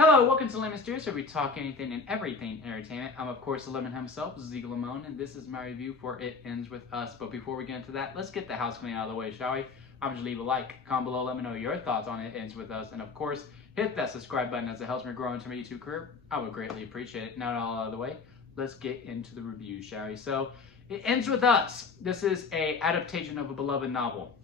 Hello, welcome to Lemon Steers, where we talk anything and everything entertainment. I'm, of course, the Lemon himself, Ziegler Lemon, and this is my review for It Ends With Us. But before we get into that, let's get the house cleaning out of the way, shall we? I'm just leave a like, comment below, let me know your thoughts on It Ends With Us, and of course, hit that subscribe button as it helps me grow into my YouTube career. I would greatly appreciate it. Now all out of the way, let's get into the review, shall we? So, It Ends With Us. This is a adaptation of a beloved novel.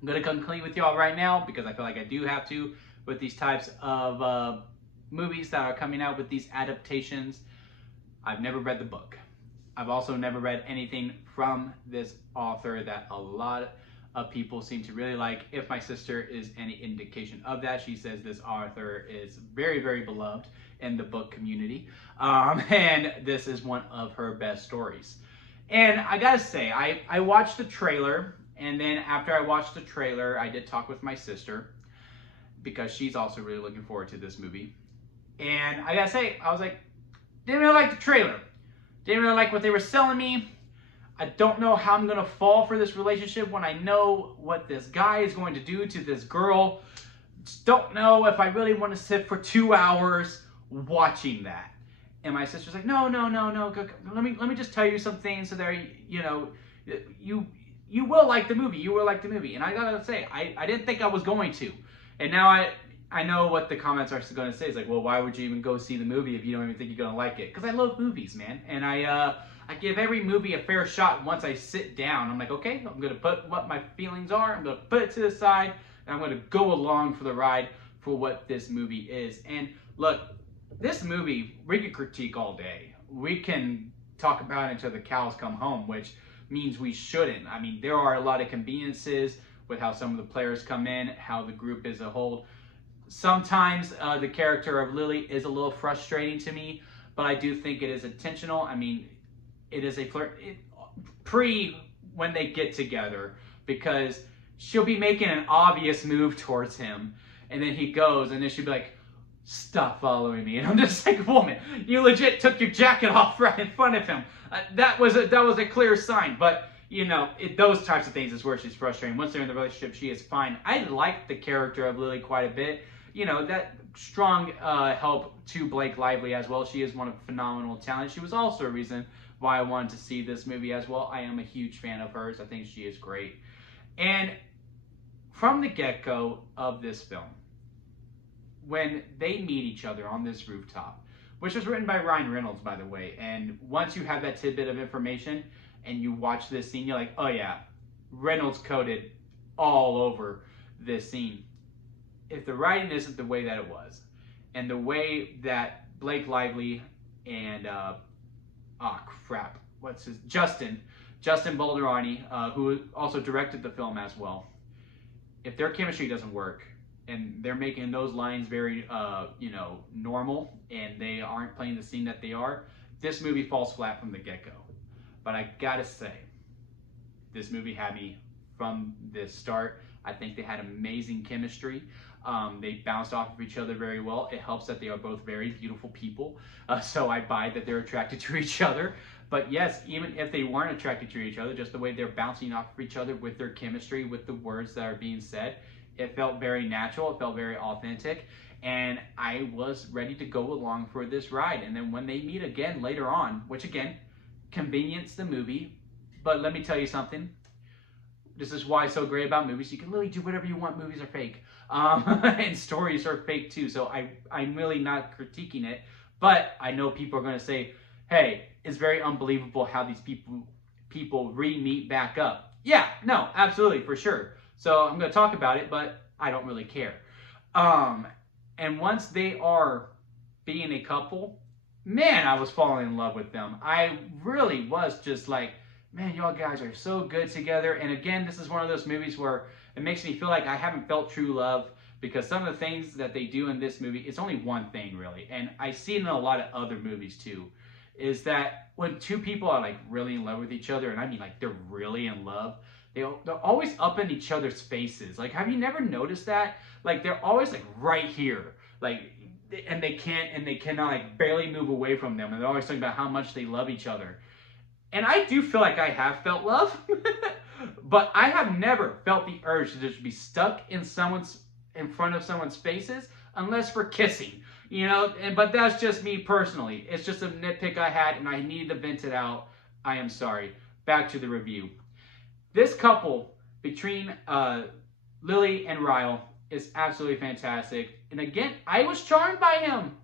I'm going to come clean with y'all right now because I feel like I do have to with these types of movies that are coming out with these adaptations. I've never read the book. I've also never read anything from this author that a lot of people seem to really like. If my sister is any indication of that, she says this author is very, very beloved in the book community. And this is one of her best stories. And I gotta say, I watched the trailer, and then after I watched the trailer, I did talk with my sister because she's also really looking forward to this movie. And I gotta say, I was like, didn't really like the trailer. Didn't really like what they were selling me. I don't know how I'm gonna fall for this relationship when I know what this guy is going to do to this girl. Just don't know if I really want to sit for 2 hours watching that. And my sister's like, no. Let me just tell you some things so that you will like the movie. You will like the movie. And I gotta say, I didn't think I was going to. And now I know what the comments are going to say. It's like, well, why would you even go see the movie if you don't even think you're going to like it? Because I love movies, man. And I give every movie a fair shot once I sit down. I'm like, okay, I'm going to put what my feelings are. I'm going to put it to the side. And I'm going to go along for the ride for what this movie is. And look, this movie, we can critique all day. We can talk about it until the cows come home, which means we shouldn't. I mean, there are a lot of conveniences with how some of the players come in, how the group as a whole. Sometimes the character of Lily is a little frustrating to me, but I do think it is intentional. I mean, it is a flirt when they get together, because she'll be making an obvious move towards him, and then he goes, and then she'll be like, stop following me. And I'm just like, woman, you legit took your jacket off right in front of him. That was a clear sign, but you know, those types of things is where she's frustrating. Once they're in the relationship, she is fine. I like the character of Lily quite a bit. You know, that strong help to Blake Lively as well. She is one of phenomenal talent. She was also a reason why I wanted to see this movie as well. I am a huge fan of hers. I think she is great. And from the get-go of this film, when they meet each other on this rooftop, which was written by Ryan Reynolds, by the way, and once you have that tidbit of information and you watch this scene, you're like, oh yeah, Reynolds coded all over this scene. If the writing isn't the way that it was, and the way that Blake Lively and Justin Balderani, who also directed the film as well, if their chemistry doesn't work and they're making those lines very normal, and they aren't playing the scene that they are, this movie falls flat from the get-go. But I gotta say, this movie had me from the start. I think they had amazing chemistry. They bounced off of each other very well. It helps that they are both very beautiful people, so I buy that they're attracted to each other. But yes, even if they weren't attracted to each other, just the way they're bouncing off of each other with their chemistry, with the words that are being said, it felt very natural. It felt very authentic, and I was ready to go along for this ride. And then when they meet again later on, which again, convenience the movie, but let me tell you something. This is why it's so great about movies. You can literally do whatever you want. Movies are fake. And stories are fake too. So I'm really not critiquing it. But I know people are going to say, hey, it's very unbelievable how these people re-meet back up. Yeah, no, absolutely, for sure. So I'm going to talk about it, but I don't really care. And once they are being a couple, man, I was falling in love with them. I really was just like, man, y'all guys are so good together. And again, this is one of those movies where it makes me feel like I haven't felt true love, because some of the things that they do in this movie, it's only one thing really. And I see it in a lot of other movies too, is that when two people are like really in love with each other, and I mean like they're really in love, they're always up in each other's faces. Like, have you never noticed that? Like, they're always like right here. Like, and they cannot like barely move away from them. And they're always talking about how much they love each other. And I do feel like I have felt love, but I have never felt the urge to just be stuck in front of someone's faces, unless for kissing. But that's just me personally. It's just a nitpick I had, and I needed to vent it out. I am sorry. Back to the review. This couple between Lily and Ryle is absolutely fantastic. And again, I was charmed by him.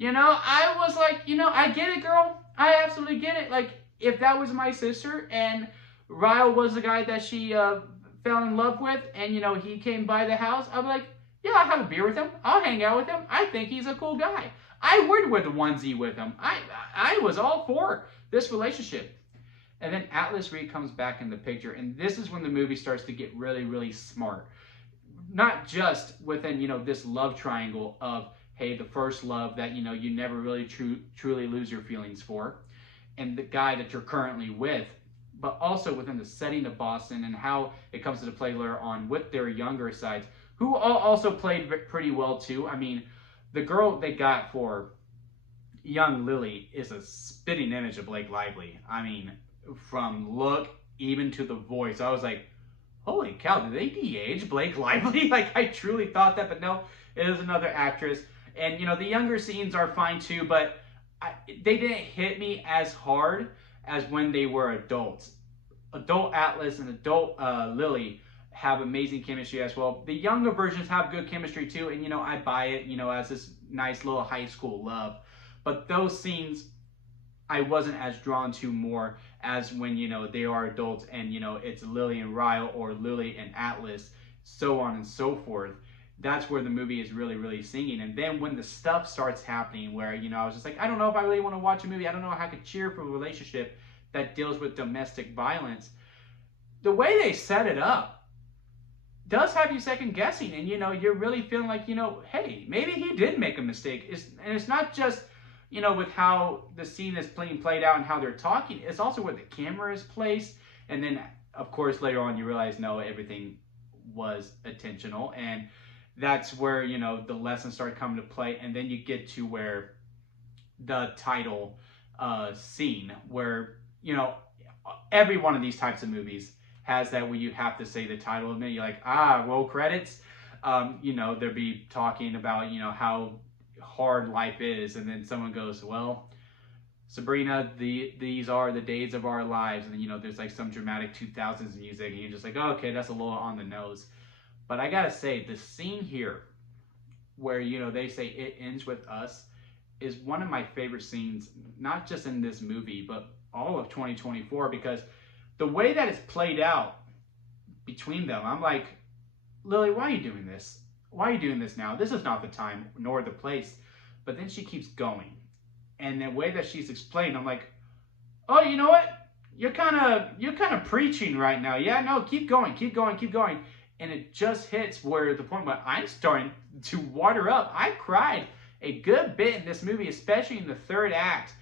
I was like, I get it, girl. I absolutely get it. Like, if that was my sister and Ryle was the guy that she fell in love with, and, he came by the house, I'd be like, yeah, I'll have a beer with him. I'll hang out with him. I think he's a cool guy. I would wear the onesie with him. I was all for this relationship. And then Atlas Reed comes back in the picture, and this is when the movie starts to get really, really smart. Not just within, this love triangle of, hey, the first love that, you never really truly lose your feelings for, and the guy that you're currently with, but also within the setting of Boston and how it comes to the play later on with their younger sides, who also played pretty well too. I mean, the girl they got for young Lily is a spitting image of Blake Lively. I mean, from look even to the voice, I was like, holy cow, did they de-age Blake Lively? Like, I truly thought that, but no, it is another actress. And, the younger scenes are fine too, but they didn't hit me as hard as when they were adults. Adult Atlas and adult Lily have amazing chemistry as well. The younger versions have good chemistry too, and, I buy it, as this nice little high school love. But those scenes, I wasn't as drawn to more as when, they are adults and, it's Lily and Ryle or Lily and Atlas, so on and so forth. That's where the movie is really, really singing. And then when the stuff starts happening where, I was just like, I don't know if I really want to watch a movie. I don't know how I could cheer for a relationship that deals with domestic violence. The way they set it up does have you second guessing. And, you're really feeling like, hey, maybe he did make a mistake. And it's not just, with how the scene is played out and how they're talking. It's also where the camera is placed. And then, of course, later on you realize, no, everything was intentional. And that's where, the lessons start coming to play. And then you get to where the title scene where, every one of these types of movies has that where you have to say the title of it. You're like, roll credits. They'll be talking about, how hard life is. And then someone goes, well, Sabrina, these are the days of our lives. And then, there's like some dramatic 2000s music. And you're just like, oh, okay, that's a little on the nose. But I gotta say, the scene here where, they say it ends with us is one of my favorite scenes, not just in this movie, but all of 2024, because the way that it's played out between them, I'm like, Lily, why are you doing this? Why are you doing this now? This is not the time nor the place. But then she keeps going. And the way that she's explained, I'm like, oh, you know what? You're kind of preaching right now. Yeah, no, keep going, keep going, keep going. And it just hits where the point where I'm starting to water up. I cried a good bit in this movie, especially in the third act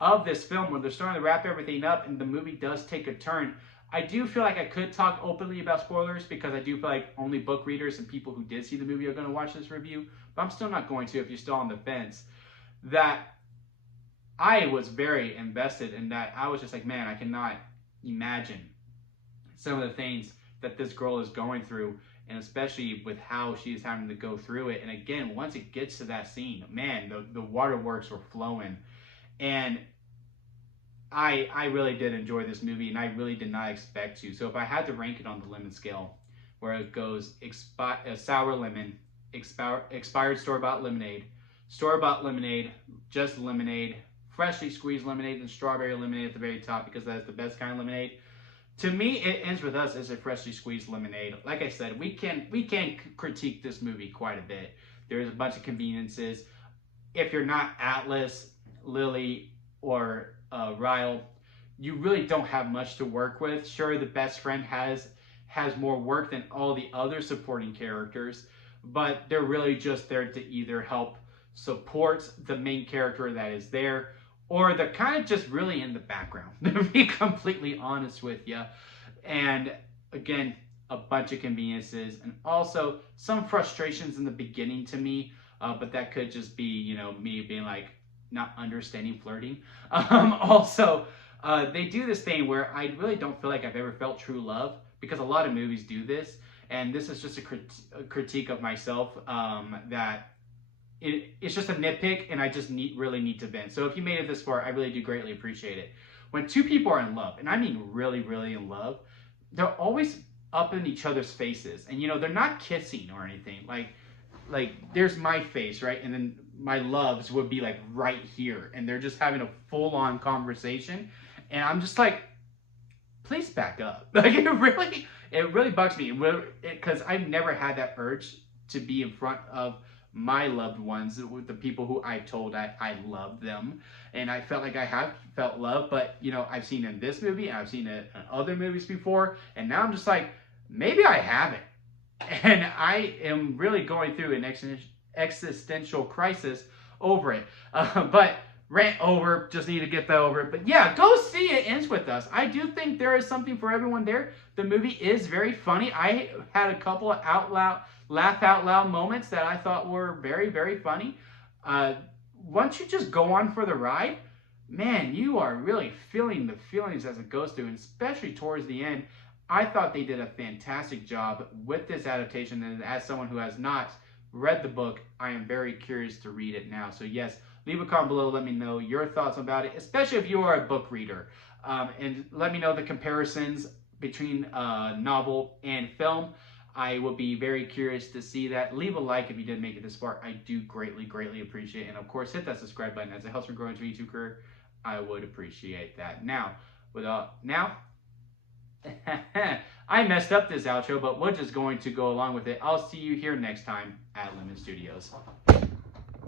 of this film where they're starting to wrap everything up and the movie does take a turn. I do feel like I could talk openly about spoilers because I do feel like only book readers and people who did see the movie are going to watch this review, but I'm still not going to if you're still on the fence. That I was very invested in that. I was just like, man, I cannot imagine some of the things that this girl is going through, and especially with how she's having to go through it. And again, once it gets to that scene, man, the waterworks were flowing. And I really did enjoy this movie, and I really did not expect to. So if I had to rank it on the lemon scale, where it goes sour lemon, expired store-bought lemonade, just lemonade, freshly squeezed lemonade, and strawberry lemonade at the very top because that's the best kind of lemonade. To me, It Ends With Us as a freshly squeezed lemonade. Like I said, we can critique this movie quite a bit. There's a bunch of conveniences. If you're not Atlas, Lily, or Ryle, you really don't have much to work with. Sure, the best friend has more work than all the other supporting characters, but they're really just there to either help support the main character that is there, or they're kind of just really in the background, to be completely honest with you. And again, a bunch of conveniences and also some frustrations in the beginning to me, but that could just be, me being like, not understanding flirting. Also, they do this thing where I really don't feel like I've ever felt true love, because a lot of movies do this, and this is just a critique of myself, that it's just a nitpick, and I just really need to vent. So if you made it this far, I really do greatly appreciate it. When two people are in love, and I mean really, really in love, they're always up in each other's faces, and they're not kissing or anything. Like there's my face, right, and then my loves would be like right here, and they're just having a full-on conversation, and I'm just like, please back up. Like it really bugs me, because I've never had that urge to be in front of my loved ones, with the people who I told I love them, and I felt like I have felt love. But I've seen in this movie, and I've seen it in other movies before, and now I'm just like, maybe I haven't, and I am really going through an existential crisis over it. But rant over, just need to get that over it. But yeah, go see It Ends With Us. I do think there is something for everyone there. The movie is very funny. I had a couple of laugh out loud moments that I thought were very, very funny. Once you just go on for the ride, man, you are really feeling the feelings as it goes through, and especially towards the end. I thought they did a fantastic job with this adaptation, and as someone who has not read the book, I am very curious to read it now. So yes, leave a comment below, let me know your thoughts about it, especially if you are a book reader. And let me know the comparisons between novel and film. I will be very curious to see that. Leave a like if you did make it this far. I do greatly, greatly appreciate it. And of course, hit that subscribe button as it helps me grow into a YouTube career. I would appreciate that. Now, I messed up this outro, but we're just going to go along with it. I'll see you here next time at Lemon Studios.